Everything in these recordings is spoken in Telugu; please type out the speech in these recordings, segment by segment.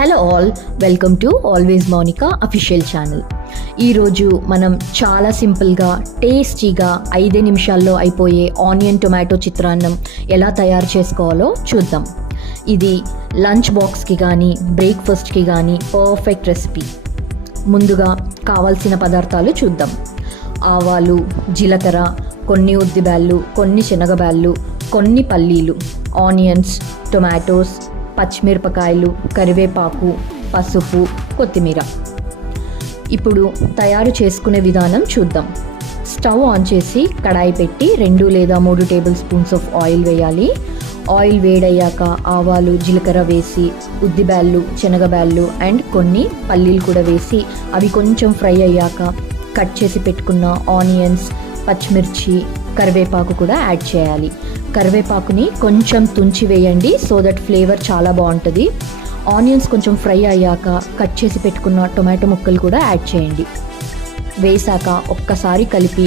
Hello all, welcome to always Mounika official channel. ఈరోజు మనం చాలా సింపుల్గా టేస్టీగా 5 నిమిషాల్లో అయిపోయే ఆనియన్ టొమాటో చిత్రాన్నం ఎలా తయారు చేసుకోవాలో చూద్దాం. ఇది లంచ్ బాక్స్కి కానీ బ్రేక్ఫాస్ట్కి కానీ పర్ఫెక్ట్ రెసిపీ. ముందుగా కావాల్సిన పదార్థాలు చూద్దాం. ఆవాలు, జీలకర్ర, కొన్ని ఉద్దిబ్యాళ్ళు, కొన్ని శనగబ్యాళ్ళు, కొన్ని పల్లీలు, ఆనియన్స్, టొమాటోస్, పచ్చిమిరపకాయలు, కరివేపాకు, పసుపు, కొత్తిమీర. ఇప్పుడు తయారు చేసుకునే విధానం చూద్దాం. స్టవ్ ఆన్ చేసి కడాయి పెట్టి 2 లేదా 3 టేబుల్ స్పూన్స్ ఆఫ్ ఆయిల్ వేయాలి. ఆయిల్ వేడయ్యాక ఆవాలు, జీలకర్ర వేసి ఉద్దిబ్యాళ్ళు, శనగబ్యాళ్ళు అండ్ కొన్ని పల్లీలు కూడా వేసి అవి కొంచెం ఫ్రై అయ్యాక కట్ చేసి పెట్టుకున్న ఆనియన్స్, పచ్చిమిర్చి, కరివేపాకు కూడా యాడ్ చేయాలి. కరివేపాకుని కొంచెం తుంచి వేయండి, సో దట్ ఫ్లేవర్ చాలా బాగుంటుంది. ఆనియన్స్ కొంచెం ఫ్రై అయ్యాక కట్ చేసి పెట్టుకున్న టొమాటో ముక్కలు కూడా యాడ్ చేయండి. వేసాక ఒక్కసారి కలిపి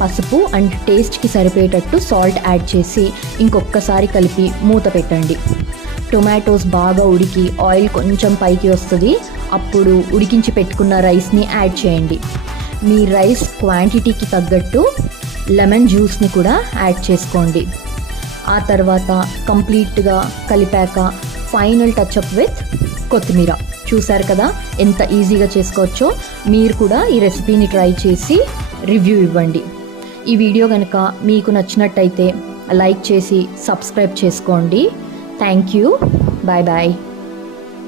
పసుపు అండ్ టేస్ట్కి సరిపోయేటట్టు సాల్ట్ యాడ్ చేసి ఇంకొకసారి కలిపి మూత పెట్టండి. టొమాటోస్ బాగా ఉడికి ఆయిల్ కొంచెం పైకి వస్తుంది. అప్పుడు ఉడికించి పెట్టుకున్న రైస్ని యాడ్ చేయండి. మీ రైస్ క్వాంటిటీకి తగ్గట్టు లెమన్ జ్యూస్ని కూడా యాడ్ చేసుకోండి. ఆ తర్వాత కంప్లీట్గా కలిపాక ఫైనల్ టచ్అప్ విత్ కొత్తిమీర. చూసారు కదా ఎంత ఈజీగా చేసుకోవచ్చో. మీరు కూడా ఈ రెసిపీని ట్రై చేసి రివ్యూ ఇవ్వండి. ఈ వీడియో కనుక మీకు నచ్చినట్టయితే లైక్ చేసి సబ్స్క్రైబ్ చేసుకోండి. Thank you. Bye bye.